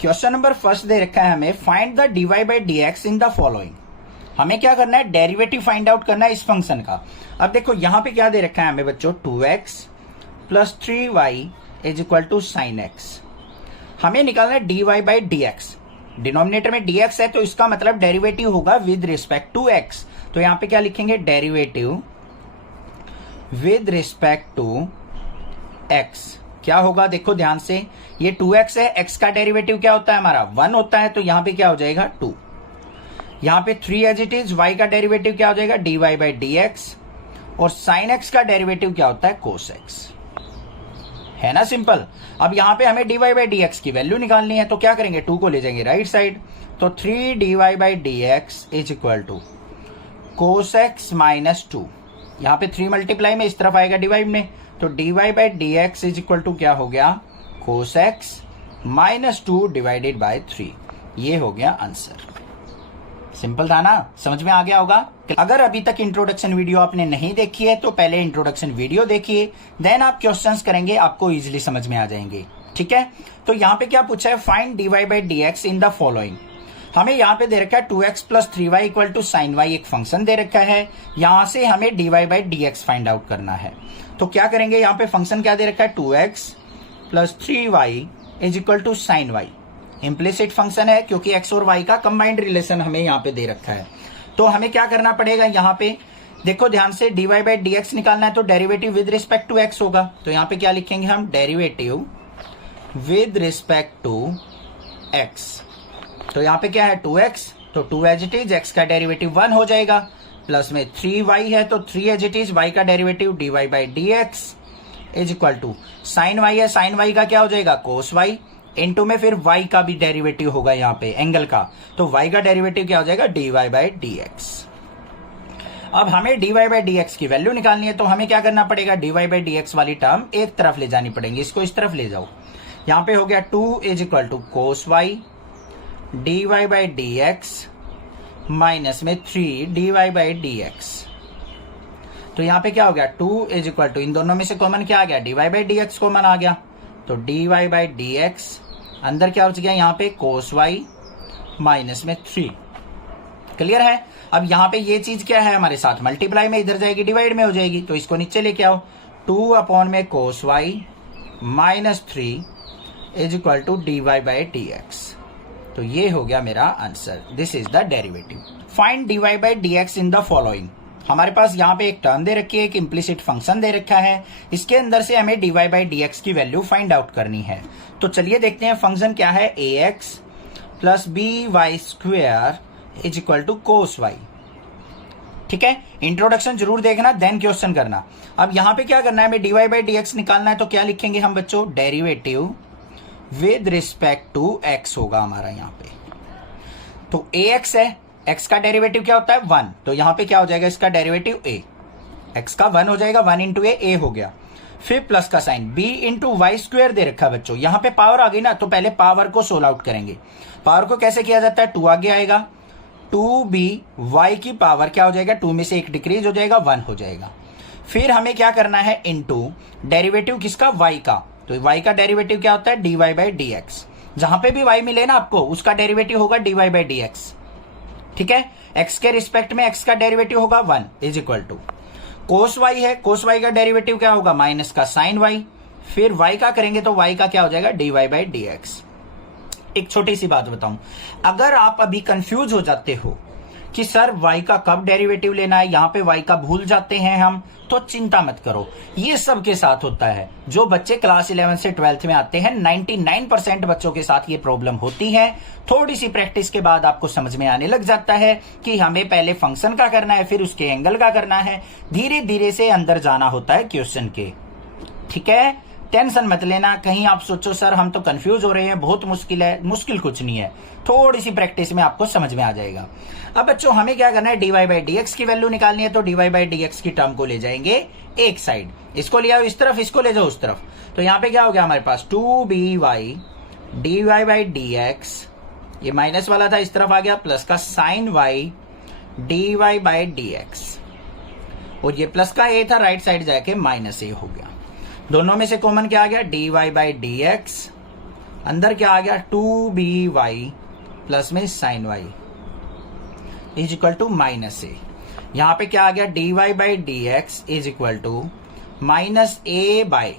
Question number first they रखा है हमें, find the dy by D x in the following. हमें क्या करना है, डेरिवेटिव फाइंड आउट करना है इस फंक्शन का। अब देखो यहां पे क्या दे रखा है हमें बच्चों, 2x plus 3y is equal to sine x. हमें निकालना है dy by D x. Denominator में dx है तो इसका मतलब डेरिवेटिव होगा विद रिस्पेक्ट टू x। तो यहां पे क्या लिखेंगे, derivative with respect to x। क्या होगा देखो ध्यान से, ये 2x है, x का डेरिवेटिव क्या होता है हमारा 1 होता है, तो यहां पे क्या हो जाएगा 2। यहां पे 3 एज इट इज, y का डेरिवेटिव क्या हो जाएगा dy बाई डी एक्स, और साइन x का डेरिवेटिव क्या होता है कोस x। है ना सिंपल। अब यहां पे हमें dy बाई डी एक्स की वैल्यू निकालनी है, तो क्या करेंगे 2 को ले जाएंगे राइट साइड, तो 3 dy by D x is equal to cos x minus 2। यहां पे 3 मल्टीप्लाई में इस तरफ आएगा डिवाइड में, तो dy by D x is equal to क्या हो गया cos x minus 2 divided by 3। ये हो गया आंसर। सिंपल था ना, समझ में आ गया होगा। अगर अभी तक इंट्रोडक्शन वीडियो आपने नहीं देखी है तो पहले इंट्रोडक्शन वीडियो देखिए, देन आप क्वेश्चंस करेंगे, आपको इजीली समझ में आ जाएंगे। ठीक है, तो यहाँ पे क्या पूछा है, find dy by D x in the following. हमें यहाँ पे दे रखा है 2x plus 3y equal to sine y, एक फंक्शन दे रखा है। यहां से हमें dy by D x find out करना है। तो क्या करेंगे, यहाँ पे फंक्शन क्या दे रखा है 2x plus 3y is equal to sine y। Implicit function है क्योंकि x और y का कंबाइंड रिलेशन हमें यहाँ पे दे रखा है। तो हमें क्या करना पड़ेगा, यहाँ पे देखो ध्यान से, dy बाई डी एक्स निकालना है तो derivative with respect to x होगा। तो यहाँ पे क्या लिखेंगे हम, derivative with respect to x। तो यहाँ पे क्या है 2x, तो 2 एज इट इज, x का डेरिवेटिव 1 हो जाएगा, प्लस में 3y है तो 3 एज इट इज, y का derivative dy by D x is equal to sine y है, साइन y का क्या हो जाएगा कोस y, इनटू में फिर y का भी डेरिवेटिव होगा यहाँ पे एंगल का, तो y का डेरिवेटिव क्या हो जाएगा dy बाई डी एक्स। अब हमें dy बाई डी एक्स की वैल्यू निकालनी है, तो हमें क्या करना पड़ेगा, dy बाई डी एक्स वाली टर्म एक तरफ ले जानी पड़ेगी, इसको इस तरफ ले जाओ। यहाँ पे हो गया 2 is equal to cos y dy by D x minus में 3 dy बाई डी एक्स। तो यहाँ पे क्या हो गया 2 इज इक्वल टू, इन दोनों में से कॉमन क्या आ गया, dy by D X common आ गया, तो dy बाई डी एक्स अंदर क्या बच गया यहाँ पे कोस y माइनस में 3। क्लियर है। अब यहाँ पे ये चीज क्या है हमारे साथ, मल्टीप्लाई में इधर जाएगी डिवाइड में हो जाएगी, तो इसको नीचे लेके आओ, 2 अपॉन में cos y minus 3 is equal to dy by D x. तो ये हो गया मेरा answer, this is the derivative. Find dy by D x in the following. हमारे पास यहाँ पे एक टर्म दे रखी है, एक इम्प्लिसिट फंक्शन दे रखा है, इसके अंदर से हमें dy बाई डी एक्स की वैल्यू फाइंड आउट करनी है। तो चलिए देखते हैं फंक्शन क्या है, ax plus b y square is equal to cos y। ठीक है, इंट्रोडक्शन जरूर देखना देन क्वेश्चन करना। अब यहाँ पे क्या करना है, हमें dy बाई डी एक्स निकालना है, तो क्या लिखेंगे हम बच्चों, derivative with respect to x होगा हमारा यहाँ पे। तो ax है, x का डेरिवेटिव क्या होता है 1, तो यहाँ पे क्या हो जाएगा इसका डेरिवेटिव a, x का 1 हो जाएगा, 1 इंटू ए हो गया, फिर प्लस का sine b into Y square दे रखा बच्चों। यहाँ पे पावर आ गई ना, तो पहले पावर को सोल्व आउट करेंगे। पावर को कैसे किया जाता है, 2 आगे आएगा, 2b y की पावर क्या हो जाएगा, 2 में से 1 डिक्रीज हो जाएगा, 1 हो जाएगा। फिर हमें क्या करना है, इंटू डेरिवेटिव किसका, y का, तो y का डेरिवेटिव क्या होता है dy बाई डी एक्स। जहां पे भी y मिले ना आपको, उसका डेरिवेटिव होगा dy बाई डी एक्स। ठीक है, x के रिस्पेक्ट में x का डेरिवेटिव होगा 1 is equal to cos y है, कोस y का डेरिवेटिव क्या होगा माइनस का साइन y, फिर y का करेंगे तो y का क्या हो जाएगा dy बाई डी एक्स। एक छोटी सी बात बताऊं, अगर आप अभी कंफ्यूज हो जाते हो कि सर y का कब डेरिवेटिव लेना है, यहाँ पे y का भूल जाते हैं हम, तो चिंता मत करो, ये सबके साथ होता है। जो बच्चे क्लास 11 से 12th में आते हैं 99% बच्चों के साथ ये प्रॉब्लम होती है। थोड़ी सी प्रैक्टिस के बाद आपको समझ में आने लग जाता है कि हमें पहले फंक्शन का करना है, फिर उसके एंगल का करना है, धीरे धीरे से अंदर जाना होता है क्वेश्चन के। ठीक है, टेंशन मत लेना, कहीं आप सोचो सर हम तो कंफ्यूज हो रहे हैं, बहुत मुश्किल है, मुश्किल कुछ नहीं है, थोड़ी सी प्रैक्टिस में आपको समझ में आ जाएगा। अब बच्चों हमें क्या करना है, dy बाई डी एक्स की वैल्यू निकालनी है, तो dy बाई डी एक्स की टर्म को ले जाएंगे एक साइड, इसको ले आओ इस तरफ, इसको ले जाओ उस तरफ। तो यहाँ पे क्या हो गया हमारे पास 2by dy by D x, ये माइनस वाला था इस तरफ आ गया, प्लस का sine y dy by D x, और ये प्लस का a था राइट साइड जाके माइनस a हो गया। दोनों में से कॉमन क्या आ गया dy बाई डी एक्स, अंदर क्या आ गया 2by प्लस में sin y is equal to minus A. यहां पे क्या आ गया dy by D x is equal to minus A by,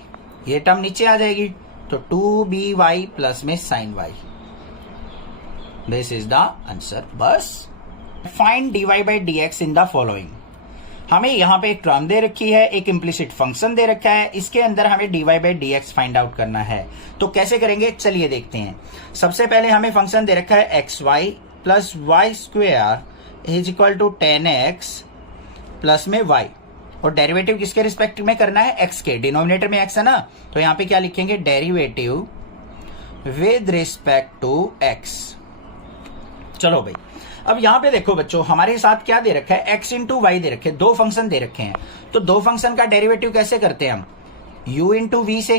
ये टर्म नीचे आ जाएगी तो 2by प्लस में sin y। This is the answer. बस find dy by D x in the following. हमें यहां पे एक टर्म दे रखी है, एक इम्प्लिसिट फंक्शन दे रखा है, इसके अंदर हमें dy by D x find out करना है। तो कैसे करेंगे चलिए देखते हैं। सबसे पहले हमें फंक्शन दे रखा है xy plus y square is equal to 10x plus में y, और डेरिवेटिव किसके रिस्पेक्ट में करना है x के, डिनोमिनेटर में x है ना, तो यहां पे क्या लिखेंगे derivative with respect to x। चलो भाई अब यहां पे देखो बच्चों हमारे साथ क्या दे रखा है x इंटू वाई दे रखे, दो फंक्शन दे रखे हैं। तो दो फंक्शन का डेरिवेटिव कैसे करते हैं हम, u इंटू वी से।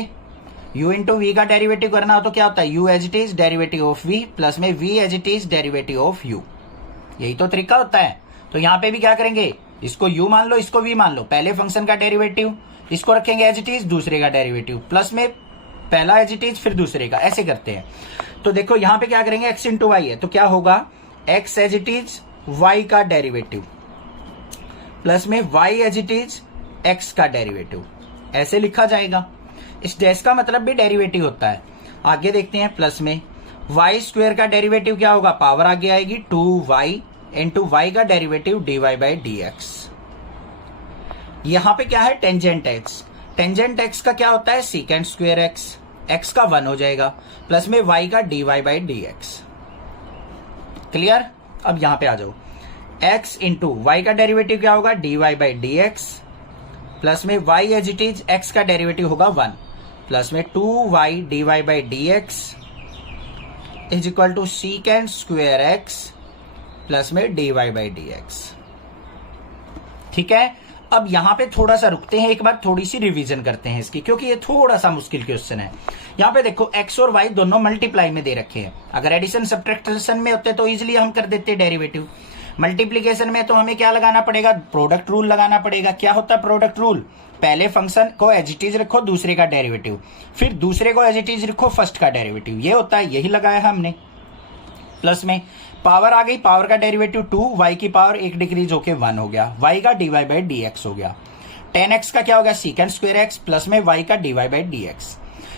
u इंटू वी का डेरिवेटिव करना हो तो क्या होता है u as it is derivative of v plus में v as it is derivative of u, यही तो तरीका होता है। तो यहां पे भी क्या करेंगे, इसको u मान लो इसको v मान लो, पहले फंक्शन का डेरिवेटिव इसको रखेंगे एज इट इज, दूसरे का डेरिवेटिव प्लस में पहला एज इट इज फिर दूसरे का, ऐसे करते हैं। तो देखो यहां पे क्या करेंगे x इंटू वाई है तो क्या होगा x as it is y का डेरिवेटिव प्लस में y as it is x का डेरिवेटिव, ऐसे लिखा जाएगा। इस डैश का मतलब भी डेरिवेटिव होता है। आगे देखते हैं प्लस में y स्क्वायर का डेरिवेटिव क्या होगा, पावर आगे आएगी 2y इंटू वाई का derivative dy by D x. यहां पे क्या है टेंजेंट x, टेंजेंट x का क्या होता है सीकेंट स्क्वायर x का 1 हो जाएगा प्लस में y का dy by D x. Clear. अब यहां पे आ जाओ, x इंटू वाई का डेरिवेटिव क्या होगा dy by D x plus में y as it is x का डेरिवेटिव होगा 1 प्लस में 2y dy by D x is equal to secant square x plus में dy बाई डी एक्स। ठीक है। अब यहां पे थोड़ा सा रुकते हैं, एक बार थोड़ी सी रिवीजन करते हैं इसकी, क्योंकि ये थोड़ा सा मुश्किल क्वेश्चन है। यहां पे देखो x और y दोनों मल्टीप्लाई में दे रखे हैं। अगर एडिशन सब्ट्रैक्शन में होते तो इजीली हम कर देते डेरिवेटिव। मल्टीप्लीकेशन में तो हमें क्या लगाना पड़ेगा, प्रोडक्ट रूल लगाना पड़ेगा। क्या होता है प्रोडक्ट रूल, पहले फंक्शन को एज इट इज रखो दूसरे का डेरिवेटिव, फिर दूसरे को एज इट इज रखो फर्स्ट का डेरिवेटिव, ये होता है, यही लगाया हमने। प्लस में पावर आ गई, पावर का डेरिवेटिव 2, y की पावर 1 डिक्रीज होके 1 हो गया, y का dy बाई डी एक्स हो गया। 10x का क्या हो गया सीकेंट स्क्वायर x प्लस में y का dy बाई डी एक्स।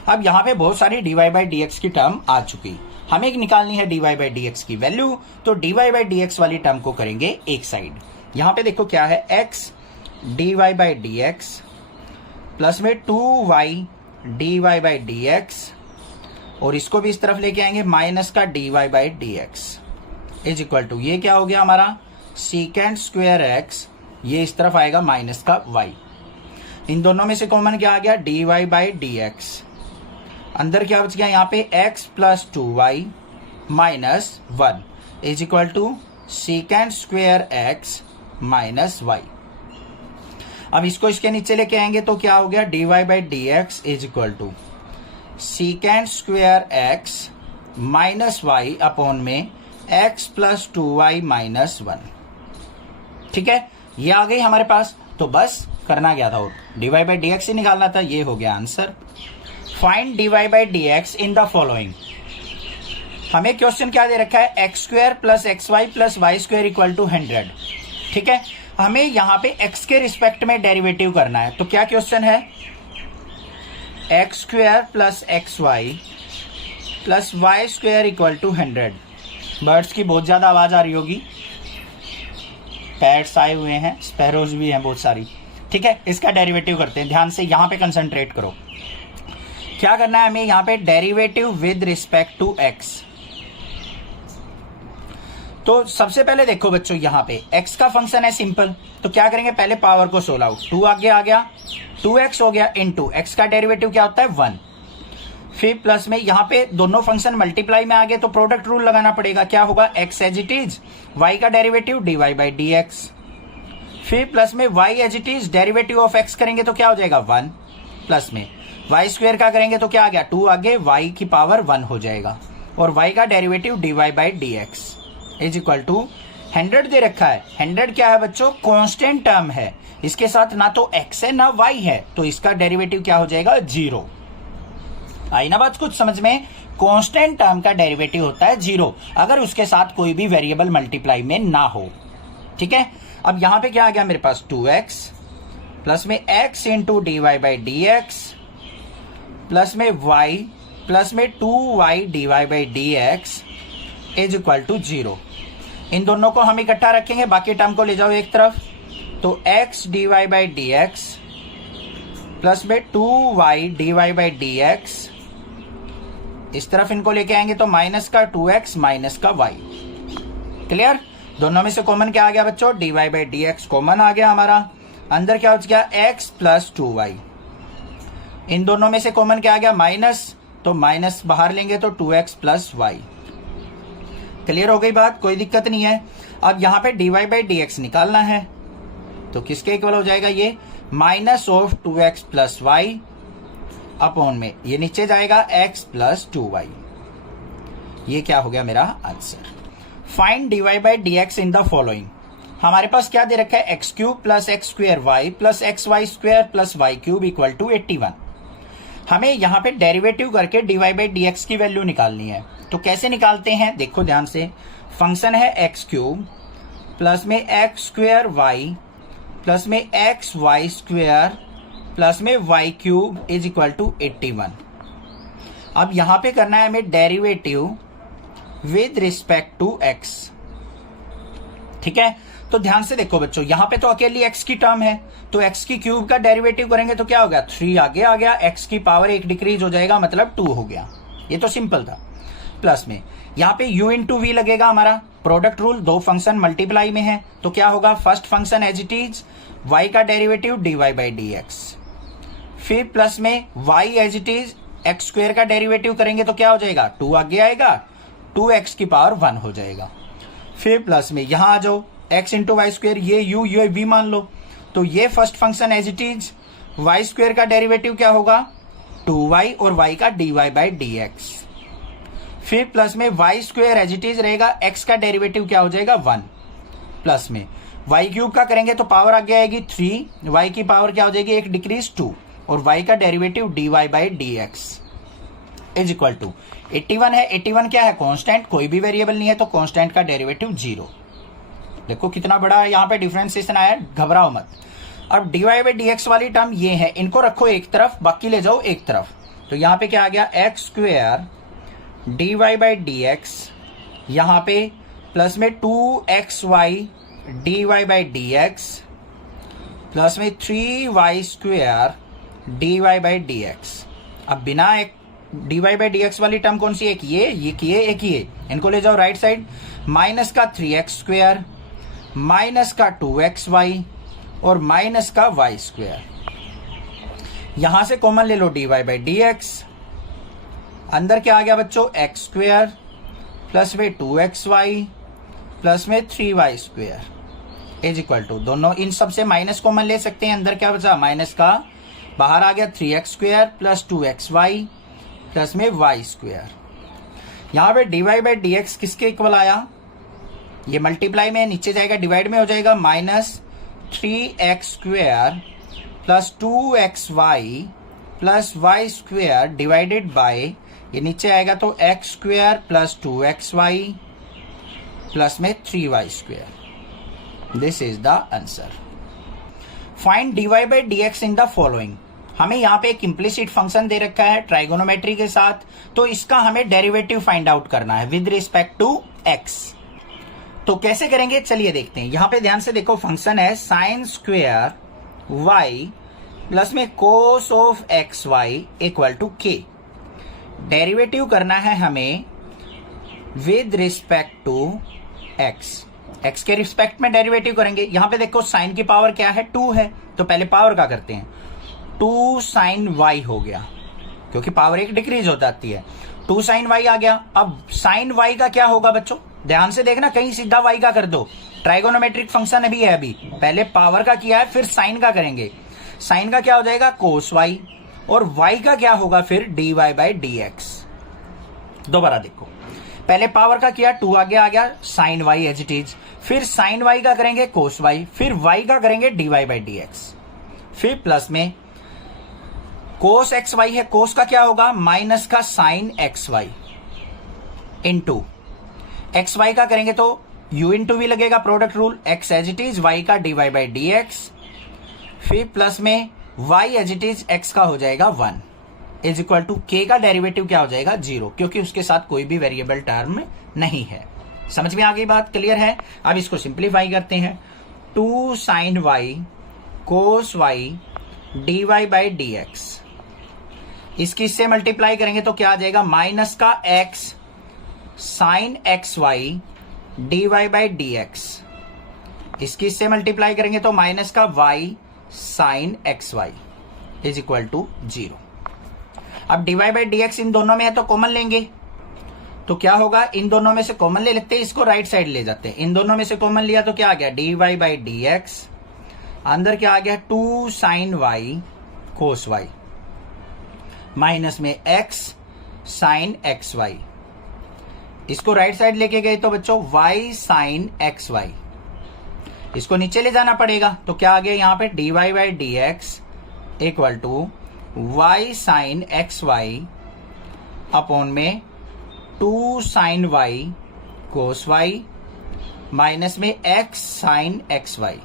अब यहाँ पे बहुत सारी dy बाई डी एक्स की टर्म आ चुकी, हमें निकालनी है dy बाई डी एक्स की वैल्यू, तो dy बाई डी एक्स वाली टर्म को करेंगे एक साइड। यहाँ पे देखो क्या है x dy by D x plus में 2y dy by D x, और इसको भी इस तरफ लेके आएंगे माइनस का dy by D x is equal to, ये क्या हो गया हमारा सीकेंट स्क्वायर x, ये इस तरफ आएगा माइनस का y। इन दोनों में से कॉमन क्या आ गया dy बाई डी एक्स, अंदर क्या बच गया यहाँ पे x plus 2y minus 1 is equal to secant square x minus y। अब इसको इसके नीचे लेके आएंगे तो क्या हो गया dy by D x is equal to secant square x minus y upon में x प्लस 2y माइनस 1। ठीक है, ये आ गई हमारे पास। तो बस करना क्या था, dy बाई डी एक्स ही निकालना था, ये हो गया answer. Find dy by D x in the following. हमें क्वेश्चन क्या दे रखा है x square plus x y plus y square equal to 100। ठीक है, हमें यहाँ पे x के रिस्पेक्ट में डेरिवेटिव करना है। तो क्या क्वेश्चन है x square plus x y plus y square equal to 100। बर्ड्स की बहुत ज्यादा आवाज आ रही होगी, पैट्स आए हुए हैं, स्पैरोज भी हैं बहुत सारी। ठीक है, इसका डेरिवेटिव करते हैं, ध्यान से यहां पे कंसंट्रेट करो। क्या करना है हमें यहाँ पे derivative with respect to x। तो सबसे पहले देखो बच्चों यहाँ पे x का फंक्शन है सिंपल, तो क्या करेंगे पहले पावर को सोल्व आउट, 2 आगे आ गया 2x हो गया इनटू x का डेरिवेटिव क्या होता है 1, फिर प्लस में यहाँ पे दोनों फंक्शन मल्टीप्लाई में आ गए तो प्रोडक्ट रूल लगाना पड़ेगा। क्या होगा x as it is y का derivative dy by D x, फिर प्लस में y as it is derivative of x करेंगे तो क्या हो जाएगा 1, प्लस में y स्क्वायर का करेंगे तो क्या आ गया 2 आगे y की पावर 1 हो जाएगा, और y का derivative dy by D x is equal to 100 दे रखा है। 100 क्या है बच्चों कांस्टेंट टर्म है, इसके साथ ना तो x है ना y है, तो इसका डेरिवेटिव क्या हो जाएगा 0। आई ना बात कुछ समझ में। कांस्टेंट टर्म का डेरिवेटिव होता है 0 अगर उसके साथ कोई भी वेरिएबल मल्टीप्लाई में ना हो। ठीक है, अब यहां पे क्या आ गया मेरे पास 2x प्लस में x into d Y by D x plus में y प्लस में 2y d Y by D x is equal to 0। इन दोनों को हम इकट्ठा रखेंगे, बाकी टर्म को ले जाओ एक तरफ, तो x d Y by D x plus में 2y d Y by D x, इस तरफ इनको लेके आएंगे तो माइनस का 2x माइनस का y। क्लियर? दोनों में से कॉमन क्या आ गया बच्चों? D Y by D X common आ गया हमारा। अंदर क्या हो गया? x plus 2y। इन दोनों में से कॉमन क्या आ गया? माइनस, तो माइनस बाहर लेंगे तो 2x प्लस y। क्लियर हो गई बात? कोई दिक्कत नहीं है। अब यहां पे d Y by D x निकालना है, तो किसके इक्वल हो जाएगा? ये minus of 2x plus y upon में ये नीचे जाएगा x प्लस 2y। ये क्या हो गया मेरा answer. Find d Y by D x in the following. हमारे पास क्या दे रखा है? X cube plus x square y plus x y square plus y cube equal to 81। हमें यहाँ पे डेरिवेटिव करके d Y by D x की वैल्यू निकालनी है। तो कैसे निकालते हैं? देखो ध्यान से, फंक्शन है एक्स क्यूब प्लस में एक्स स्क्वेयर वाई प्लस में एक्स वाई स्क्वेयर प्लस में y cube is equal to 81। अब यहां पे करना है हमें derivative with respect to x. ठीक है, तो ध्यान से देखो बच्चों, यहां पे तो अकेली x की टर्म है, तो x की क्यूब का डेरिवेटिव करेंगे तो क्या हो गया? 3 आगे आ गया, x की पावर 1 डिक्रीज हो जाएगा, मतलब 2 हो गया। ये तो सिंपल था। प्लस में यहां पे u इंटू वी लगेगा हमारा। प्रोडक्ट रूल, दो फंक्शन मल्टीप्लाई में है तो क्या होगा? First function as it is y का derivative d Y by D x, फिर प्लस में y as it is x square का डेरिवेटिव करेंगे तो क्या हो जाएगा? 2 आगे आएगा, 2x की पावर 1 हो जाएगा। फिर प्लस में यहां आ जाओ, x इंटू वाई स्क्वेयर, ये u ये v मान लो, तो ये first function as it is y square का डेरिवेटिव क्या होगा? 2y और y का d Y by D x. फिर प्लस में y square as it is रहेगा, x का डेरिवेटिव क्या हो जाएगा? 1। प्लस में वाई क्यूब का करेंगे तो पावर आगे आएगी 3, वाई की पावर क्या हो जाएगी? 1 डिक्रीज 2, और वाई का derivative d Y by D x is equal to 81 है। 81 क्या है? कांस्टेंट, कोई भी वेरिएबल नहीं है तो कांस्टेंट का डेरिवेटिव 0। देखो कितना बड़ा यहाँ पे डिफरेंशिएशन आया, घबराओ मत। अब D Y by D x वाली टर्म ये है, इनको रखो एक तरफ, बाकी ले जाओ एक तरफ। तो यहाँ पे क्या आ गया? X square d Y by D x, यहाँ पे प्लस में 2xy d Y by D x plus में 3y square d Y by D x. अब बिना एक d Y by D x वाली टर्म कौन सी? एक ये एक ये, इनको ले जाओ राइट साइड। माइनस का 3x स्क्वेयर माइनस का 2xy और माइनस का y स्क्वेयर। यहां से कॉमन ले लो D Y by D x. अंदर क्या आ गया बच्चों? एक्स स्क्वेयर प्लस में 2xy प्लस में 3y square is equal to, दोनों इन सब से माइनस कॉमन ले सकते हैं। अंदर क्या बचा? माइनस का बाहर आ गया 3x square plus 2xy plus में y स्क्वेयर। यहां पे d Y by D x किसके इक्वल आया? ये मल्टीप्लाई में, नीचे जाएगा डिवाइड में हो जाएगा, minus 3x square plus 2xy plus y square divided by, ये नीचे आएगा तो x square plus 2xy plus में 3y square. This is the answer. Find d Y by D x in the following. हमें यहाँ पे एक इम्प्लिसिट फंक्शन दे रखा है ट्राइगोनोमेट्री के साथ, तो इसका हमें डेरिवेटिव फाइंड आउट करना है विद रिस्पेक्ट टू x। तो कैसे करेंगे चलिए देखते हैं। यहां पे ध्यान से देखो, फंक्शन है साइन स्क्वेयर y प्लस में cos of x y equal to k। Derivative करना है हमें विद रिस्पेक्ट टू x के रिस्पेक्ट में डेरिवेटिव करेंगे। यहां पे देखो साइन की पावर क्या है? 2 है, तो पहले पावर का करते हैं। 2 साइन y हो गया, क्योंकि पावर 1 डिक्रीज हो जाती है। 2 साइन y आ गया। अब साइन y का क्या होगा बच्चों? ध्यान से देखना, कहीं सीधा y का कर दो। ट्राइगोनोमेट्रिक फंक्शन अभी है, अभी पहले पावर का किया है, फिर साइन का करेंगे। साइन का क्या हो जाएगा? कोस y, और y का क्या होगा फिर? D Y by D x. दोबारा देखो, पहले पावर का किया, 2 आगे आ गया, sine y as it is, फिर साइन y का करेंगे कोस y, फिर y का करेंगे d Y by D x, फिर प्लस में कोस एक्स वाई है, कोस का क्या होगा? माइनस का sine x y, into x y का करेंगे तो u इंटू वी लगेगा, product rule, x as it is y का dy बाई डी एक्स, फिर प्लस में y as it is x का हो जाएगा 1 इज इक्वल टू k का डेरिवेटिव क्या हो जाएगा 0, क्योंकि उसके साथ कोई भी वेरिएबल टर्म नहीं है। समझ में आ गई बात, क्लियर है। अब इसको सिंप्लीफाई करते हैं, 2 sine y cos y dy by D x, इसकी इससे मल्टीप्लाई करेंगे तो क्या आ जाएगा माइनस का x sine x Y D Y by D x, इसकी इससे मल्टीप्लाई करेंगे तो माइनस का y sine x Y is equal to 0। अब D Y by D x इन दोनों में है तो कॉमन लेंगे, तो क्या होगा, इन दोनों में से कॉमन ले लेते हैं, इसको राइट साइड ले जाते हैं। इन दोनों में से कॉमन लिया तो क्या आ गया d Y by D x, अंदर क्या आ गया 2 sine y cos y, minus में x साइन एक्स वाई, इसको राइट साइड लेके गए तो बच्चों y साइन एक्स वाई, इसको नीचे ले जाना पड़ेगा तो क्या आ गया यहाँ पे d Y by D x equal to y sine x y upon में 2 sine y cos y minus में x साइन एक्स वाई।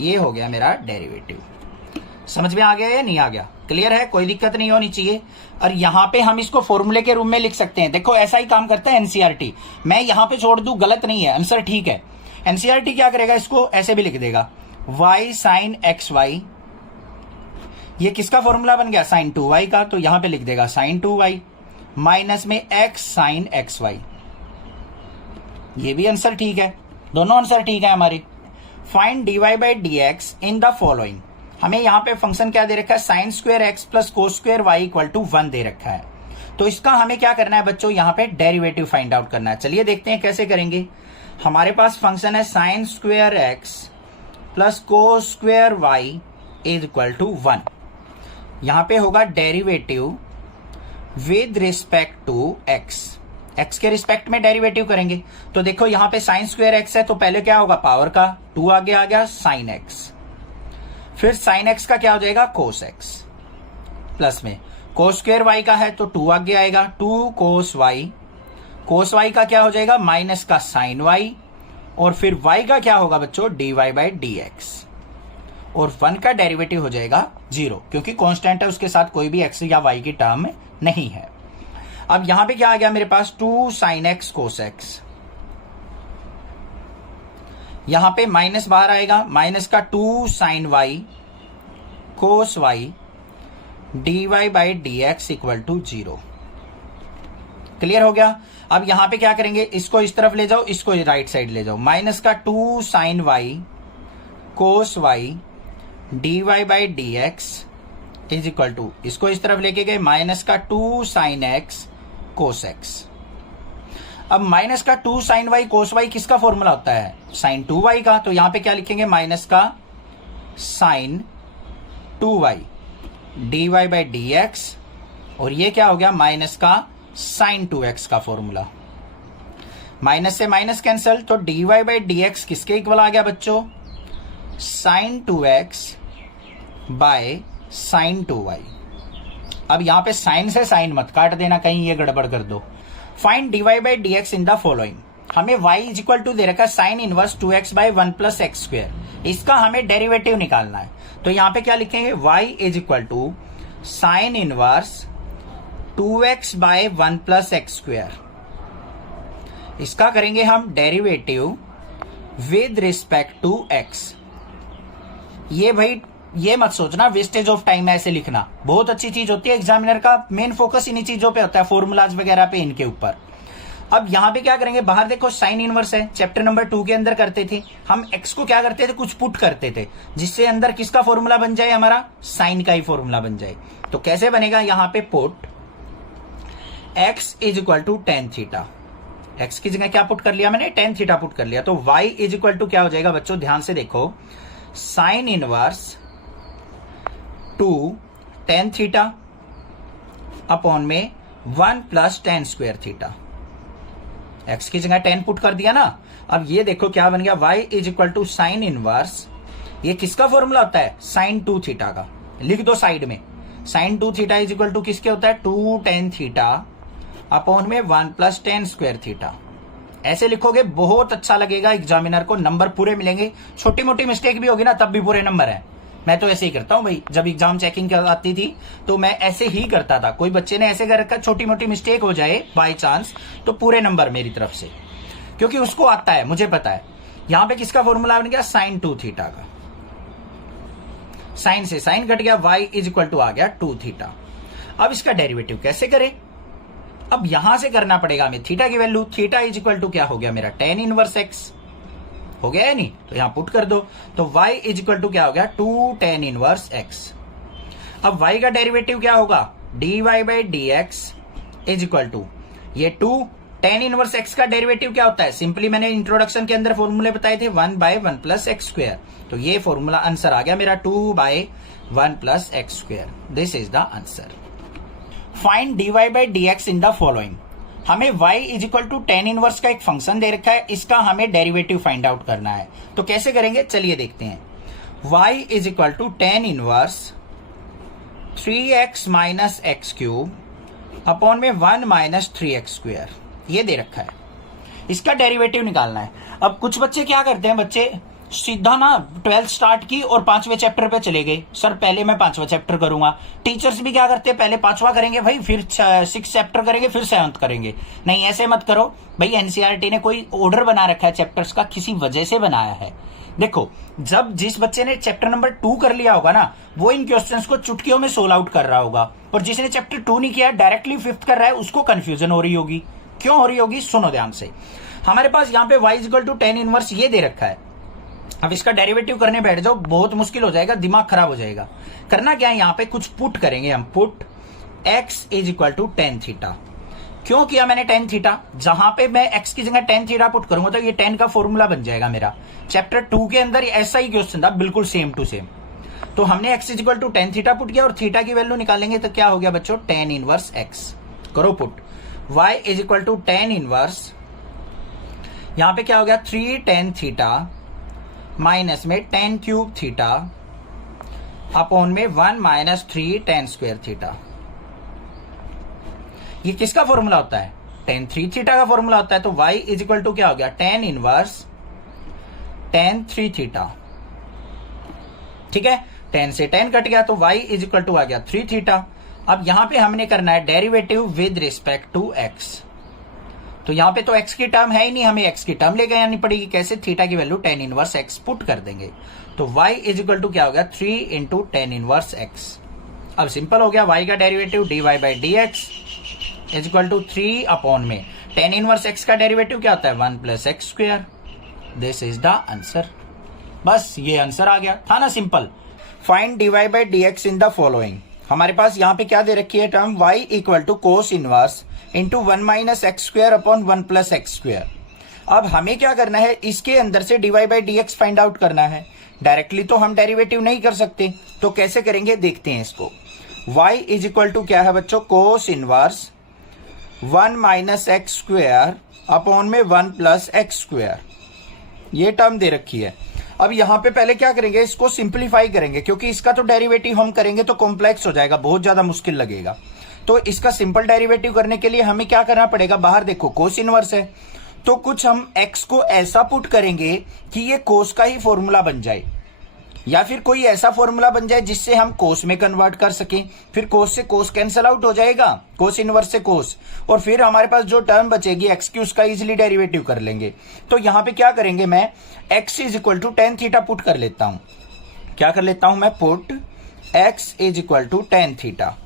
ये हो गया मेरा डेरिवेटिव। समझ में आ गया या नहीं आ गया, क्लियर है, कोई दिक्कत नहीं होनी चाहिए। और यहां पे हम इसको फॉर्मूले के रूप में लिख सकते हैं, देखो ऐसा ही काम करता है एनसीईआरटी, मैं यहां पे छोड़ दूं गलत नहीं है, आंसर ठीक है। एनसीईआरटी क्या करेगा, इसको ऐसे भी लिख देगा y साइन एक्स वाई, ये किसका फॉर्मूला बन गया साइन 2y का, तो यहां पे लिख देगा साइन 2y माइनस में x साइन एक्स वाई, ये भी आंसर ठीक है, दोनों आंसर ठीक है हमारी। Find dy by D x in the following, हमें यहाँ पे फंक्शन क्या दे रखा है sine square x plus cos square y equal to 1 दे रखा है, तो इसका हमें क्या करना है बच्चों, यहाँ पे डेरिवेटिव फाइंड आउट करना है। चलिए देखते हैं कैसे करेंगे। हमारे पास फंक्शन है sine square x plus cos square y is equal to 1, यहाँ पे होगा derivative with respect to x, x के रिस्पेक्ट में डेरिवेटिव करेंगे। तो देखो यहाँ पे साइन स्क्वायर एक्स है तो पहले क्या होगा पावर का 2 आगे आ गया साइन एक्स, फिर साइन एक्स का क्या हो जाएगा कोस एक्स, प्लस में कोस स्क्वायर वाई का है तो 2 आगे आएगा 2 कोस वाई का क्या हो जाएगा माइनस का साइन वाई, और फिर वाई का क्या होगा बच्चों D Y by D x, और 1 का डेरिवेटिव हो जाएगा 0, क्योंकि कांस्टेंट है उसके साथ कोई भी एक्स या वाई की टर्म नहीं है। अब यहां पे क्या आ गया मेरे पास 2 साइन एक्स कोस एक्स, यहां पे माइनस बाहर आएगा, माइनस का 2 sine y cos y D Y by D x equal to 0। Clear हो गया। अब यहां पे क्या करेंगे, इसको इस तरफ ले जाओ, इसको राइट साइड ले जाओ, माइनस का 2 sine y cos y D Y by D x is equal to, इसको इस तरफ लेके गए माइनस का 2 साइन एक्स कोस एक्स। अब माइनस का 2 साइन वाई कोस वाई किसका फॉर्मूला होता है साइन 2y का, तो यहां पे क्या लिखेंगे माइनस का sine 2y d Y by D x, और ये क्या हो गया माइनस का साइन 2x का फॉर्मूला, माइनस से माइनस कैंसल, तो d Y by D x किसके इक्वल आ गया बच्चों sign 2x by sine 2y। अब यहां पे साइन से साइन मत काट देना, कहीं ये गड़बड़ कर दो। Find d Y by D x in the following, हमें y इज इक्वल टू दे रखा है sine inverse 2x by 1 plus x square, इसका हमें डेरिवेटिव निकालना है। तो यहां पे क्या लिखेंगे y is equal to sine inverse 2x by 1 plus x square, इसका करेंगे हम derivative with respect to x। ये भाई ये मत सोचना वेस्टेज ऑफ टाइम है ऐसे लिखना, बहुत अच्छी चीज होती है, एग्जामिनर का मेन फोकस इन्हीं चीजों पे होता है, फॉर्मूलाज वगैरह पे, इनके ऊपर। अब यहां पे क्या करेंगे, बाहर देखो साइन इनवर्स है, चैप्टर नंबर 2 के अंदर करते थे हम, एक्स को क्या करते थे कुछ पुट करते थे, जिससे अंदर किसका फॉर्मूला बन जाए हमारा साइन का ही फॉर्मूला बन जाए। तो कैसे बनेगा, यहां पे put x is equal to tan theta, x की जगह क्या पुट कर लिया मैंने टेन थीटा पुट कर लिया, तो वाई इज इक्वल टू क्या हो जाएगा बच्चों ध्यान से देखो sign inverse 2 tan theta upon में 1 plus ten square theta, x की जगह 10 पुट कर दिया ना। अब ये देखो क्या बन गया y is equal to sine inverse, ये किसका फॉर्मूला होता है साइन 2 थीटा का, लिख दो साइड में, sine 2 theta is equal to किसके होता है 2 टेन थीटा अपॉन में 1 प्लस टेन स्क्वायर थीटा। ऐसे लिखोगे बहुत अच्छा लगेगा, एग्जामिनर को नंबर पूरे मिलेंगे। छोटी मोटी मिस्टेक भी होगी ना तब भी पूरे नंबर है। मैं तो ऐसे ही करता हूं भाई, जब एग्जाम चेकिंग आती थी तो मैं ऐसे ही करता था। कोई बच्चे ने ऐसे कर रखा, छोटी मोटी मिस्टेक हो जाए बाय चांस तो पूरे नंबर मेरी तरफ से, क्योंकि उसको आता है, मुझे पता है। यहां पे किसका फॉर्मूला बन गया, साइन 2 थीटा का। साइन से साइन कट गया, y इज इक्वल टू आ गया 2 थीटा। अब इसका डेरिवेटिव कैसे करें, अब यहां से करना पड़ेगा हमें थीटा की value. Theta is equal to क्या हो गया मेरा, tan इनवर्स x हो गया है नहीं, तो यहां पुट कर दो। तो y इज इक्वल टू क्या हो गया, 2 tan इनवर्स x। अब y का डेरिवेटिव क्या होगा, dy by D x is equal to ये 2 tan इनवर्स x का डेरिवेटिव क्या होता है, सिंपली मैंने इंट्रोडक्शन के अंदर फॉर्मूले बताए थे, 1 बाय 1 प्लस एक्स स्क्वायर। तो ये फॉर्मूला आंसर आ गया मेरा 2 by 1 plus x square. This is the answer. Find dy by D x in the following. हमें y is equal to tan inverse का एक फंक्शन दे रखा है, इसका हमें डेरिवेटिव फाइंड आउट करना है। तो कैसे करेंगे, चलिए देखते हैं। y is equal to tan inverse 3x minus x cube upon में 1 माइनस 3x स्क्वायर, ये दे रखा है। इसका डेरिवेटिव निकालना है। अब कुछ बच्चे क्या करते हैं, बच्चे सीधा ना 12th स्टार्ट की और 5वें चैप्टर पे चले गए, सर पहले मैं 5वां चैप्टर करूंगा। टीचर्स भी क्या करते हैं, पहले 5वां करेंगे भाई, फिर 6 चैप्टर करेंगे, फिर 7th करेंगे। नहीं, ऐसे मत करो भाई। एनसीईआरटी ने कोई ऑर्डर बना रखा है चैप्टर्स का, किसी वजह से बनाया है। देखो, जब जिस बच्चे ने चैप्टर नंबर 2 कर लिया होगा ना, वो इन क्वेश्चंस को चुटकियों में सोल्व आउट कर रहा होगा, और जिसने चैप्टर 2 नहीं किया, डायरेक्टली 5th कर रहा है, उसको कंफ्यूजन हो रही होगी। क्यों हो रही होगी, सुनो ध्यान से। हमारे पास यहाँ पे y equal to tan inverse ये दे रखा है। अब इसका डेरिवेटिव करने बैठ जाओ, बहुत मुश्किल हो जाएगा, दिमाग खराब हो जाएगा। करना क्या है, यहाँ पे कुछ पुट करेंगे हम। Put x is equal to tan theta. क्यों किया मैंने टेन थीटा, जहां पे मैं x की जगह टेन थीटा पुट करूंगा तो ये 10 का फॉर्मूला बन जाएगा मेरा। चैप्टर 2 के अंदर ऐसा ही क्वेश्चन था, बिल्कुल सेम टू सेम। तो हमने x is equal to tan theta put किया, और थीटा की वैल्यू निकालेंगे तो क्या हो गया बच्चों, टेन इनवर्स x। करो put. y is equal to tan inverse, यहां पे क्या हो गया, 3 tan थीटा माइनस में 10 क्यूब थीटा अपॉन में 1 माइनस 3 tan स्क्वायर थीटा। ये किसका फॉर्मूला होता है, tan 3 थीटा का फॉर्मूला होता है। तो y इज इक्वल टू क्या हो गया, tan इनवर्स tan 3 थीटा। ठीक है, 10 से 10 कट गया, तो y इज इक्वल टू आ गया 3 थीटा। अब यहां पे हमने करना है derivative with respect to x। तो यहां पे तो x की टर्म है ही नहीं, हमें x की टर्म लेके आनी पड़ेगी। कैसे, थीटा की value ten inverse x put कर देंगे। तो y इज इक्वल टू क्या हो गया, 3 इंटू टेन इनवर्स x। अब सिंपल हो गया, y का derivative dy by D x is equal to 3 upon में टेन इनवर्स x का डेरिवेटिव क्या होता है, 1 plus x square. This is the answer. बस ये आंसर आ गया, था ना simple. Find dy by D x in the following. हमारे पास यहाँ पे क्या दे रखी है term, y equal to cos inverse into 1 minus x square upon 1 plus x square. अब हमें क्या करना है, इसके अंदर से dy by D x find out करना है। डायरेक्टली तो हम डेरिवेटिव नहीं कर सकते, तो कैसे करेंगे देखते हैं इसको। y इज इक्वल टू क्या है बच्चों, cos inverse 1 minus x square upon में 1 प्लस एक्स स्क्वायर, ये टर्म दे रखी है। अब यहां पे पहले क्या करेंगे, इसको सिंप्लीफाई करेंगे, क्योंकि इसका तो डेरिवेटिव हम करेंगे तो कॉम्प्लेक्स हो जाएगा, बहुत ज्यादा मुश्किल लगेगा। तो इसका सिंपल डेरिवेटिव करने के लिए हमें क्या करना पड़ेगा, बाहर देखो कोस इनवर्स है, तो कुछ हम x को ऐसा पुट करेंगे कि ये कोस का ही फॉर्मूला बन जाए, या फिर कोई ऐसा फॉर्मूला बन जाए जिससे हम कोस में कन्वर्ट कर सकें। फिर कोस से कोस कैंसल आउट हो जाएगा, कोस इनवर्स से कोस, और फिर हमारे पास जो टर्म बचेगी x की, उसका इजिली डेरिवेटिव कर लेंगे। तो यहां पे क्या करेंगे, मैं x is equal to tan theta put कर लेता हूं। क्या कर लेता हूं मैं, put x is equal to tan theta,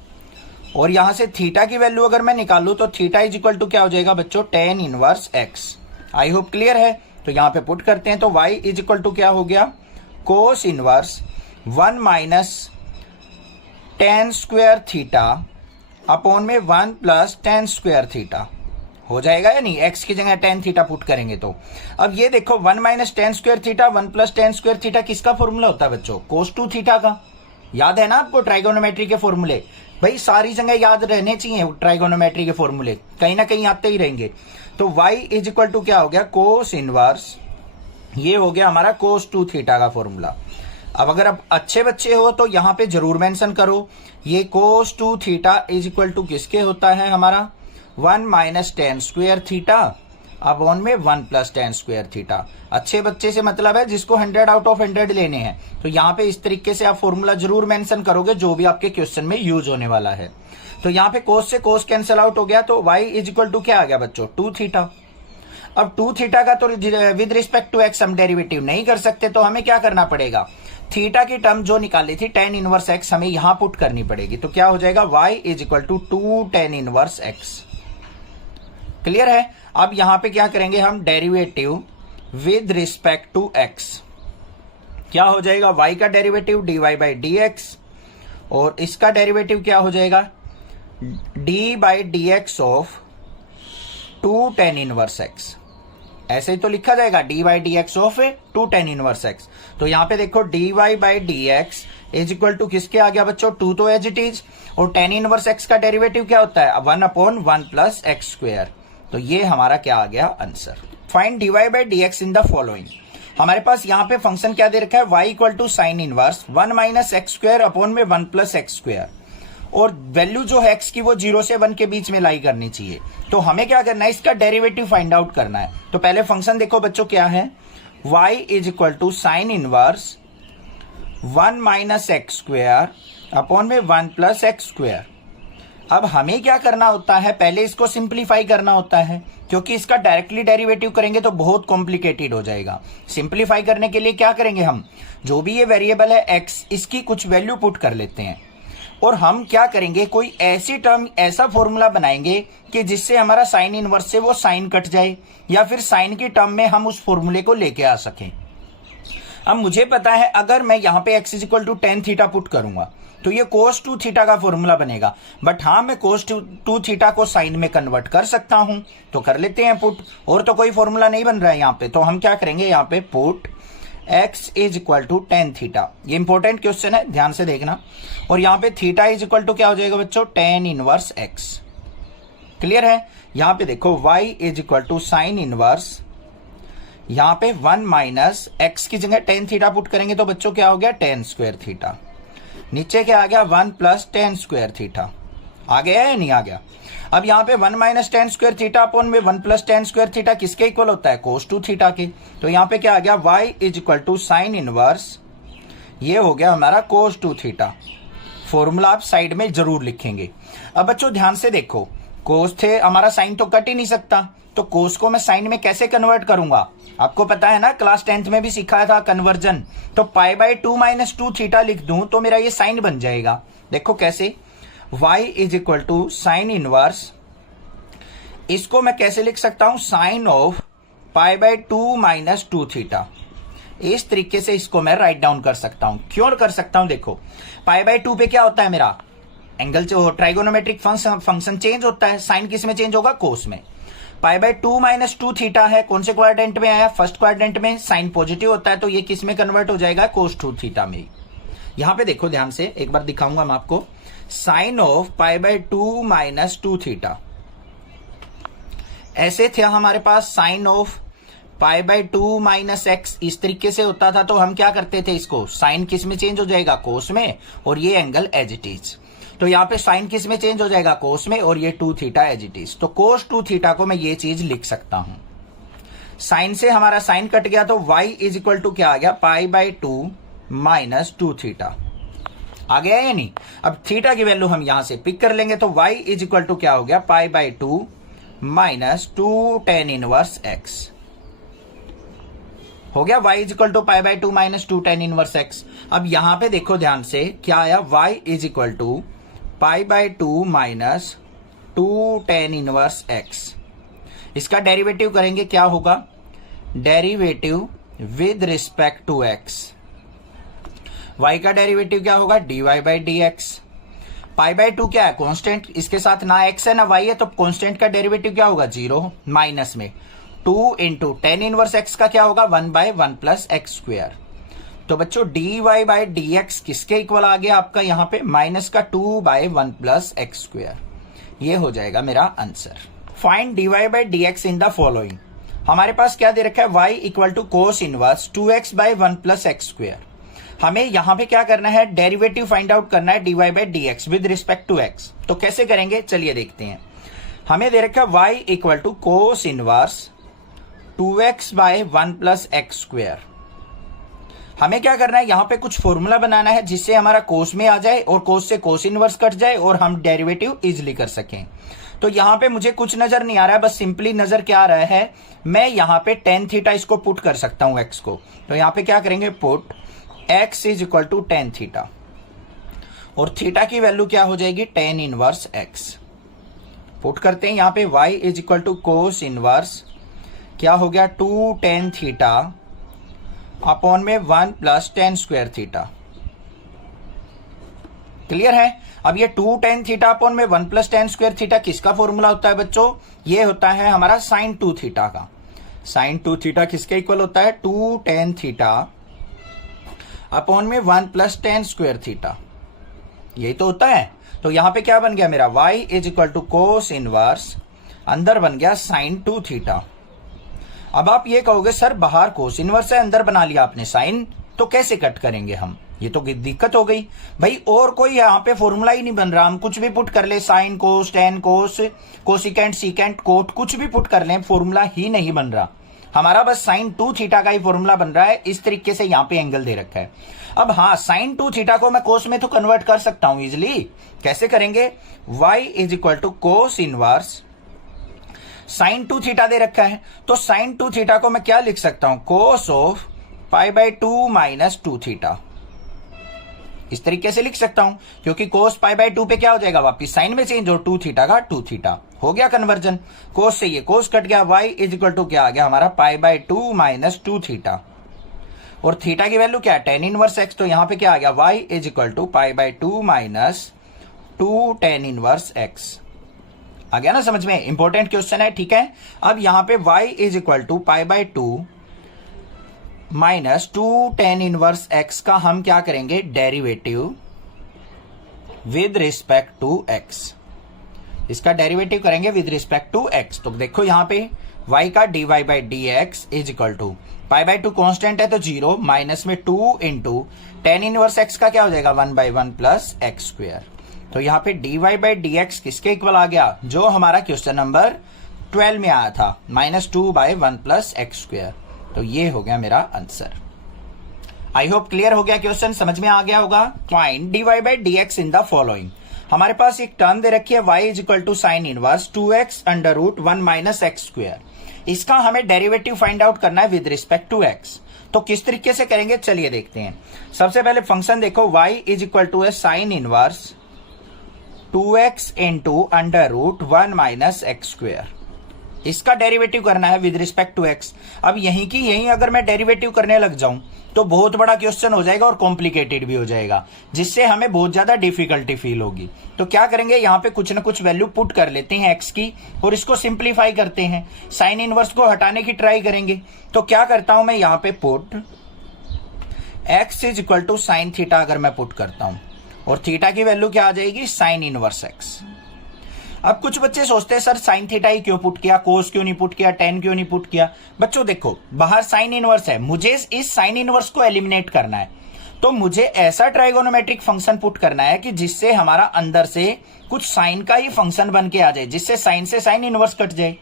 और यहां से थीटा की वैल्यू अगर मैं निकालू तो थीटा इज इक्वल टू क्या हो जाएगा बच्चों, tan inverse x। I hope clear है। तो यहां पे पुट करते हैं, तो y इज इक्वल टू क्या हो गया, cos inverse 1 minus ten square theta upon में 1 प्लस टेन स्क्वायर थीटा हो जाएगा या नहीं, x की जगह टेन थीटा पुट करेंगे तो। अब ये देखो 1 minus ten square theta 1 plus ten square theta किसका फॉर्मूला होता है बच्चों, कोस 2 थीटा का। याद है ना आपको ट्राइगोनोमेट्री के फॉर्मूले, भाई सारी जगह याद रहने चाहिए ट्राइगोनोमेट्री के फॉर्मूले, कहीं ना कहीं आते ही रहेंगे। तो y इज इक्वल टू क्या हो गया, कोस इनवर्स, ये हो गया हमारा कोस 2 थीटा का फॉर्मूला। अब अगर आप अच्छे बच्चे हो तो यहां पे जरूर मेंशन करो, ये कोस 2 थीटा इज इक्वल टू किसके होता है हमारा, 1 minus ten square theta upon में 1 प्लस टेन स्क्वायर थीटा। अच्छे बच्चे से मतलब है जिसको 100 आउट ऑफ 100 लेने हैं। तो यहाँ पे इस तरीके से आप फॉर्मूला जरूर मेंशन करोगे जो भी आपके क्वेश्चन में यूज होने वाला है। तो यहाँ पे कोस से कोस कैंसिल आउट हो गया, तो y इज इक्वल टू क्या आ गया बच्चों, 2 थीटा। अब 2 थीटा का तो विद रिस्पेक्ट टू x हम डेरिवेटिव नहीं कर सकते, तो हमें क्या करना पड़ेगा, थीटा की टर्म जो निकाली थी tan इनवर्स x हमें यहां पुट करनी पड़ेगी। तो क्या हो जाएगा, y is equal to 2 tan inverse x। Clear है। अब यहां पे क्या करेंगे हम, derivative with respect to x। क्या हो जाएगा, y का derivative dy by D x, और इसका डेरिवेटिव क्या हो जाएगा, d by D x of 2 tan inverse x। ऐसे ही तो लिखा जाएगा, dy by D x of 2 tan inverse x। तो यहां पे देखो dy by D x is equal to किसके आ गया बच्चों, 2 तो एज इट इज, और tan इनवर्स x का डेरिवेटिव क्या होता है, 1 अपॉन 1 प्लस एक्स स्क्वायर। तो ये हमारा क्या आ गया answer. Find dy by D x in the following. हमारे पास यहाँ पे फंक्शन क्या दे रखा है, y equal to sine inverse 1 minus x square upon में 1 प्लस एक्स स्क्वायर, और वैल्यू जो है x की वो 0 से 1 के बीच में लाई करनी चाहिए। तो हमें क्या करना है, इसका डेरिवेटिव फाइंड आउट करना है। तो पहले फंक्शन देखो बच्चों क्या है, y is equal to sine inverse 1 minus x square upon में 1 प्लस एक्स स्क्वायर। अब हमें क्या करना होता है, पहले इसको सिंप्लीफाई करना होता है, क्योंकि इसका डायरेक्टली डेरिवेटिव करेंगे तो बहुत कॉम्प्लिकेटेड हो जाएगा। सिंप्लीफाई करने के लिए क्या करेंगे हम, जो भी ये वेरिएबल है x, इसकी कुछ वैल्यू पुट कर लेते हैं, और हम क्या करेंगे, कोई ऐसी टर्म, ऐसा फॉर्मूला बनाएंगे कि जिससे हमारा साइन इनवर्स से वो साइन कट जाए, या फिर साइन की टर्म में हम उस फॉर्मूले को लेके आ सकें। अब मुझे पता है अगर मैं यहाँ पे x is equal to tan theta put करूंगा तो ये cos 2 थीटा का फॉर्मूला बनेगा, बट हाँ मैं cos 2 थीटा को साइन में कन्वर्ट कर सकता हूं, तो कर लेते हैं पुट। और तो कोई फॉर्मूला नहीं बन रहा है यहाँ पे, तो हम क्या करेंगे, यहाँ पे put x is equal to tan theta. ये इंपॉर्टेंट क्वेश्चन है, ध्यान से देखना। और यहाँ पे थीटा इज इक्वल टू क्या हो जाएगा बच्चों, टेन इनवर्स x। क्लियर है। यहाँ पे देखो y is equal to sine inverse, यहाँ पे 1 माइनस एक्स की जगह टेन थीटा पुट करेंगे तो बच्चों क्या हो गया, टेन स्क्वायर थीटा। नीचे क्या आ गया, 1 प्लस टेन स्क्वायर थीटा। आ गया या नहीं आ गया। अब यहाँ पे 1 minus ten square theta upon में 1 प्लस टेन स्क्वायर थीटा किसके इक्वल होता है, cos 2 थीटा के। तो यहाँ पे क्या आ गया, y is equal to sine inverse, ये हो गया हमारा cos 2 थीटा। फॉर्मूला आप साइड में जरूर लिखेंगे। अब बच्चों ध्यान से देखो, cos थे हमारा साइन तो कट ही नहीं सकता, तो cos को मैं साइन में कैसे कन्वर्ट करूंगा, आपको पता है ना, क्लास 10th में भी सीखा था कन्वर्जन। तो पाई बाई 2 माइनस 2 थीटा लिख दूं तो मेरा ये साइन बन जाएगा। देखो कैसे, y is equal to sine inverse, इसको मैं कैसे लिख सकता हूं, sine of pi by 2 minus 2 theta. इस तरीके से इसको मैं राइट डाउन कर सकता हूं। क्यों कर सकता हूं, देखो पाई बाई 2 पे क्या होता है, मेरा एंगल जो ट्राइगोनोमेट्रिक फंक्शन चेंज होता है, साइन किस में चेंज होगा, कोस में। पाई बाई 2 माइनस 2 थीटा है, कौन से क्वाड्रेंट में आया, फर्स्ट क्वाड्रेंट में, साइन पॉजिटिव होता है, तो ये किस में कन्वर्ट हो जाएगा, cos 2 थीटा में। यहां पे देखो ध्यान से, एक बार दिखाऊंगा मैं आपको, sine of pi by 2 minus 2 theta. ऐसे थे हमारे पास sine of pi by 2 minus X, इस तरीके से होता था, तो हम क्या करते थे, इसको साइन किस में चेंज हो जाएगा, कोस में, और ये एंगल एज इट इज। तो यहाँ पे साइन किस में चेंज हो जाएगा, कोस में, और ये 2 थीटा एज इट इज। तो cos 2 थीटा को मैं ये चीज लिख सकता हूं। साइन से हमारा साइन कट गया, तो y इज इक्वल टू क्या आ गया, पाई बाई 2 माइनस 2 थीटा। आ गया या नहीं। अब थीटा की वैल्यू हम यहां से पिक कर लेंगे, तो y इज इक्वल टू क्या हो गया, pi by 2 minus 2 tan inverse x हो गया। y is equal to pi by 2 minus 2 tan inverse x। अब यहां पे देखो ध्यान से क्या आया, y is equal to pi by 2 minus 2 tan inverse x। इसका डेरिवेटिव करेंगे, क्या होगा, derivative with respect to x। y का डेरिवेटिव क्या होगा, dy by D x. Pi by 2 क्या है, कांस्टेंट, इसके साथ ना x है ना y है, तो कांस्टेंट का डेरिवेटिव क्या होगा, 0, माइनस में 2 इंटू टेन इनवर्स x का क्या होगा, 1 बाय 1 प्लस एक्स स्क्वायर। तो बच्चों dy बाई डी एक्स किसके इक्वल आ गया आपका, यहाँ पे माइनस का 2 बाई 1 प्लस एक्स स्क्वायर। ये हो जाएगा मेरा answer. Find dy by D x in the following. हमारे पास क्या दे रखा है, y equal to cos inverse 2x by 1 plus x square. हमें यहाँ पे क्या करना है, डेरिवेटिव फाइंड आउट करना है dy by D x with respect to x। तो कैसे करेंगे, चलिए देखते हैं। हमें दे रखा है y equal to cos inverse 2x by 1 plus x square. हमें क्या करना है, यहां पे कुछ फॉर्मूला बनाना है जिससे हमारा कोस में आ जाए और कोस से कोस इनवर्स कट जाए और हम डेरिवेटिव इजिली कर सकें। तो यहां पे मुझे कुछ नजर नहीं आ रहा है, बस सिंपली नजर क्या आ रहा है, मैं यहां पे tan थीटा इसको पुट कर सकता हूं x को। तो यहां पे क्या करेंगे, put x is equal to tan theta और थीटा की वैल्यू क्या हो जाएगी, tan इनवर्स x। पुट करते हैं यहां पे y is equal to cos inverse क्या हो गया 2 tan थीटा अपॉन में 1 plus tan square theta. Clear है। अब ये 2 tan थीटा अपॉन में 1 प्लस tan स्क्वायर थीटा किसका फॉर्मूला होता है बच्चों, ये होता है हमारा sin 2 थीटा का। sin 2 थीटा किसके इक्वल होता है, 2 tan थीटा अपॉन में 1 प्लस tan स्क्वायर थीटा, यही तो होता है। तो यहां पे क्या बन गया मेरा, y is equal to cos inverse, अंदर बन गया sin 2 थीटा। अब आप ये कहोगे सर बाहर कोस इनवर्स है, अंदर बना लिया आपने साइन, तो कैसे कट करेंगे हम, ये तो दिक्कत हो गई भाई। और कोई यहाँ पे फॉर्मूला ही नहीं बन रहा, हम कुछ भी पुट कर ले, साइन कोस टेन कोस कोसिकेंट सीकेंट कोट कुछ भी पुट कर ले, फॉर्मूला ही नहीं बन रहा हमारा, बस sin 2 थीटा का ही फॉर्मूला बन रहा है। इस तरीके से यहाँ पे एंगल दे रखा है। अब हाँ, sin 2 थीटा को मैं कोस में तो कन्वर्ट कर सकता हूं इजिली। कैसे करेंगे, y is equal to cos inverse sin 2 theta दे रखा है, तो sin 2 थीटा को मैं क्या लिख सकता हूं, cos of pi by 2 minus 2 theta. इस तरीके से लिख सकता हूं, क्योंकि कोस पाई बाई 2 पे क्या हो जाएगा, वापिस साइन में चेंज, और 2 थीटा का 2 थीटा हो गया कन्वर्जन। कोस से ये कोस कट गया, y इज इक्वल टू क्या आ गया हमारा पाई बाई 2 माइनस 2 थीटा, और थीटा की वैल्यू क्या है, tan इनवर्स x। तो यहां पे क्या आ गया, y is equal to pi by 2 minus 2 tan inverse x। आ गया ना समझ में, इंपॉर्टेंट क्वेश्चन है, ठीक है। अब यहां पे y is equal to pi by 2 minus 2 tan inverse x का हम क्या करेंगे, derivative with respect to x। इसका डेरिवेटिव करेंगे विद रिस्पेक्ट टू x। तो देखो यहां पे y का dy by D x is equal to pi by 2 constant है तो 0 माइनस में 2 इंटू tan इनवर्स x का क्या हो जाएगा 1 बाई 1 प्लस एक्स स्क्वेयर। तो यहाँ पे dy बाई डी एक्स किसके इक्वल आ गया, जो हमारा क्वेश्चन नंबर 12 में आया था, -2 बाई 1 प्लस एक्स स्क्वेयर। तो ये हो गया मेरा आंसर। आई होप क्लियर हो गया, क्वेश्चन समझ में आ गया होगा। Find dy by D x in the following. हमारे पास एक टर्म दे रखी है y is equal to sine inverse 2x under root 1 minus x square. इसका हमें डेरिवेटिव फाइंड आउट करना है विद रिस्पेक्ट टू x। तो किस तरीके से करेंगे, चलिए देखते हैं। सबसे पहले फंक्शन देखो, y इज इक्वल टू है sine inverse 2x into under root 1 minus x square. इसका डेरिवेटिव करना है विद रिस्पेक्ट टू x। अब यहीं की यहीं अगर मैं डेरिवेटिव करने लग जाऊं तो बहुत बड़ा क्वेश्चन हो जाएगा और कॉम्प्लिकेटेड भी हो जाएगा, जिससे हमें बहुत ज्यादा डिफिकल्टी फील होगी। तो क्या करेंगे, यहां पे कुछ ना कुछ वैल्यू पुट कर लेते हैं x की और इसको सिंप्लीफाई करते हैं, साइन इनवर्स को हटाने की ट्राई करेंगे। तो क्या करता हूं मैं, यहां पे put x is equal to sine theta अगर मैं पुट करता हूं, और थीटा की वैल्यू क्या आ जाएगी, साइन इनवर्स x। अब कुछ बच्चे सोचते हैं सर साइन थीटा ही क्यों पुट किया, कोस क्यों नहीं पुट किया, टेन क्यों नहीं पुट किया। बच्चों देखो, बाहर साइन इनवर्स है, मुझे इस साइन इनवर्स को एलिमिनेट करना है, तो मुझे ऐसा ट्राइगोनोमेट्रिक फंक्शन पुट करना है कि जिससे हमारा अंदर से कुछ साइन का ही फंक्शन बन के आ जाए, जिससे साइन से साइन इनवर्स कट जाए।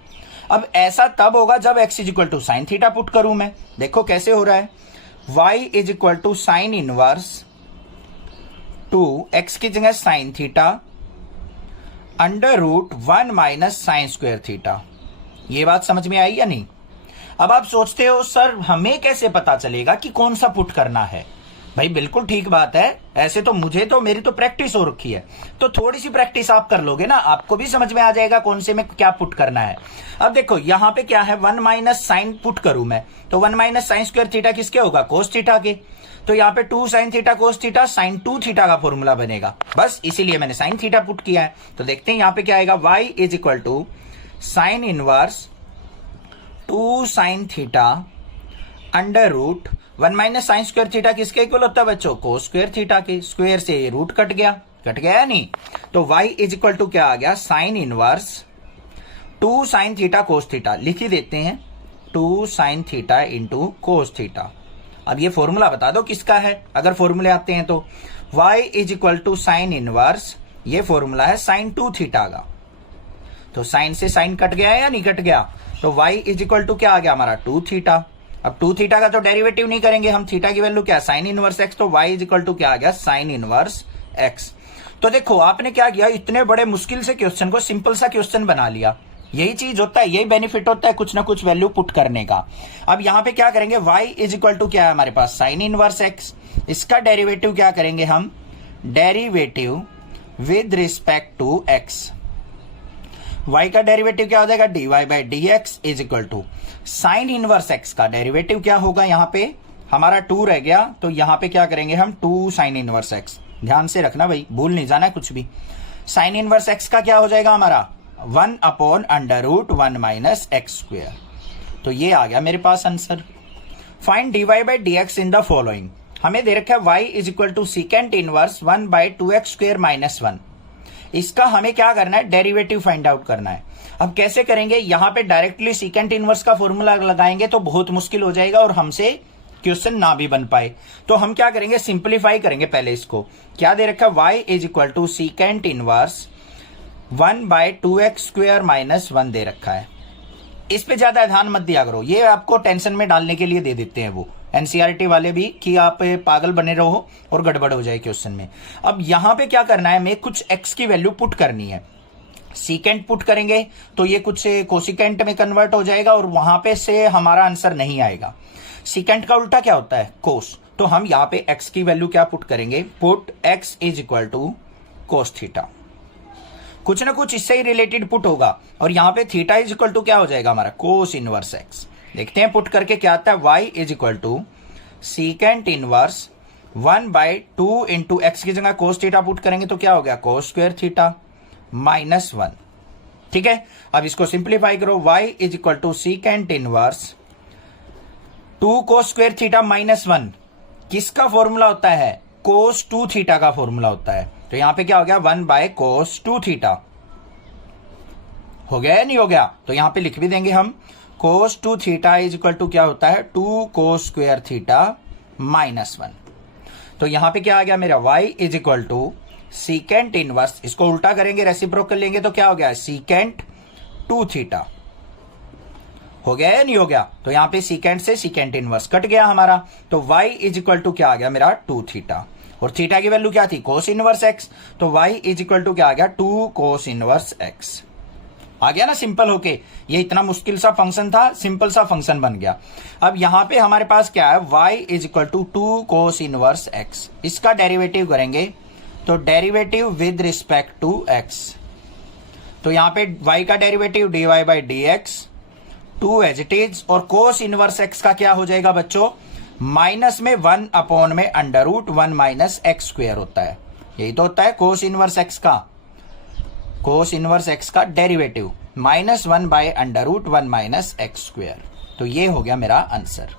अब ऐसा तब होगा जब x is equal to sine theta put करूं मैं। देखो कैसे हो रहा है, y is equal to sine inverse 2x की जगह sine theta under root 1 minus sine square theta. ये बात समझ में आई या नहीं। अब आप सोचते हो सर हमें कैसे पता चलेगा कि कौन सा पुट करना है। भाई बिल्कुल ठीक बात है, ऐसे तो मेरी तो प्रैक्टिस हो रखी है, तो थोड़ी सी प्रैक्टिस आप कर लोगे ना, आपको भी समझ में आ जाएगा कौन से में क्या पुट करना है। अब देखो यहां पे क्या है, 1 माइनस साइन पुट करूं मैं, तो 1 माइनस साइन स्क्वायर थीटा किसके होगा, कोस थीटा के। तो यहाँ पे 2 sine theta cos theta sine 2 theta का फॉर्मूला बनेगा, बस इसीलिए मैंने साइन थीटा पुट किया है। तो देखते हैं यहाँ पे क्या आएगा, y is equal to sine inverse 2 sine theta under root 1 minus sine square theta किसके इक्वल होता है बच्चों, कोस स्क्वायर थीटा के। स्क्वायर से ये रूट कट गया या नहीं। तो y इज इक्वल टू क्या आ गया, sign inverse 2 sine theta cos theta. लिख ही देते हैं 2 sine theta into cos theta. अब ये फॉर्मूला बता दो किसका है, अगर फॉर्मूले आते हैं तो। y is equal to sine inverse, ये फॉर्मूला है साइन 2 थीटा का। तो साइन से साइन कट गया है या नहीं कट गया, तो y इज इक्वल टू क्या आ गया हमारा 2 थीटा। अब 2 थीटा का तो डेरिवेटिव नहीं करेंगे हम, थीटा की वैल्यू क्या साइन इनवर्स x, तो y इज इक्वल टू क्या आ गया साइन इनवर्स x। तो देखो आपने क्या किया, इतने बड़े मुश्किल से क्वेश्चन को सिंपल सा क्वेश्चन बना लिया। यही चीज होता है, यही बेनिफिट होता है कुछ ना कुछ वैल्यू पुट करने का। अब यहां पे क्या करेंगे, y इज इक्वल टू क्या है हमारे पास साइन इनवर्स x, इसका डेरिवेटिव क्या करेंगे हम, derivative with respect to x। y का डेरिवेटिव क्या हो जाएगा, dy by D x is equal to sine inverse x का डेरिवेटिव क्या होगा, यहां पे हमारा 2 रह गया, तो यहां पे क्या करेंगे हम 2 साइन इनवर्स x। ध्यान से रखना भाई, भूल नहीं जाना कुछ भी। साइन इनवर्स x का क्या हो जाएगा हमारा 1 upon under root 1 minus x square. तो ये आ गया मेरे पास answer. Find dy by D x in the following. हमें दे रखा है y is equal to secant inverse 1 by 2x square minus 1। इसका हमें क्या करना है, डेरिवेटिव फाइंड आउट करना है। अब कैसे करेंगे, यहां पे डायरेक्टली सीकेंट इनवर्स का फॉर्मूला लगाएंगे तो बहुत मुश्किल हो जाएगा और हमसे क्वेश्चन ना भी बन पाए। तो हम क्या करेंगे, सिंप्लीफाई करेंगे पहले इसको। क्या दे रखा है, y is equal to secant inverse 1 by 2x square minus 1 दे रखा है। इस पे ज्यादा ध्यान मत दिया करो, ये आपको टेंशन में डालने के लिए दे देते हैं वो एनसीईआरटी वाले भी, कि आप पागल बने रहो और गड़बड़ हो जाए क्वेश्चन में। अब यहां पे क्या करना है, हमें कुछ x की वैल्यू पुट करनी है। सीकेंट पुट करेंगे तो ये कुछ कोसिकेंट में कन्वर्ट हो जाएगा और वहां पे से हमारा आंसर नहीं आएगा। सीकेंट का उल्टा क्या होता है, कोस। तो हम यहाँ पे x की वैल्यू क्या पुट करेंगे, put x is equal to cos theta. कुछ ना कुछ इससे ही रिलेटेड पुट होगा और यहाँ पे थीटा इज इक्वल टू क्या हो जाएगा हमारा कोस इनवर्स x। देखते हैं पुट करके क्या आता है, y is equal to secant inverse 1 by 2 into x की जगह कोस थीटा पुट करेंगे तो क्या हो गया कोस स्क्वायर थीटा माइनस 1। ठीक है, अब इसको सिंप्लीफाई करो, y is equal to secant inverse 2 cos square theta minus 1 किसका फॉर्मूला होता है, कोस 2 थीटा का फॉर्मूला होता है। तो यहां पे क्या हो गया 1 बाय कोस 2 थीटा। हो गया या नहीं हो गया, तो यहां पे लिख भी देंगे हम कोस 2 थीटा इज इक्वल टू क्या होता है 2 कोस स्क्वायर थीटा माइनस 1। तो यहां पे क्या आ गया मेरा y is equal to secant inverse, इसको उल्टा करेंगे रेसिप्रोकल लेंगे तो क्या हो गया सीकेंट 2 थीटा। हो गया या नहीं हो गया, तो यहां पे सीकेंट से सीकेंट इनवर्स कट गया हमारा, तो y इज इक्वल टू क्या आ गया मेरा 2 थीटा और थीटा की वैल्यू क्या थी कोस इनवर्स x, तो y इज इक्वल टू क्या आ गया 2 कोस इनवर्स x। आ गया ना सिंपल होके, ये इतना मुश्किल सा फंक्शन था, सिंपल सा फंक्शन बन गया। अब यहां पे हमारे पास क्या है y is equal to 2 cos inverse x, इसका डेरिवेटिव करेंगे तो derivative with respect to x। तो यहां पे y का derivative dy by D x 2 as it is, और कोस इनवर्स x का क्या हो जाएगा बच्चों माइनस में 1 अपॉन में under root 1 minus x square होता है। यही तो होता है कोस इनवर्स x का, कोस इनवर्स x का derivative minus 1 by under root 1 minus x square. तो ये हो गया मेरा आंसर।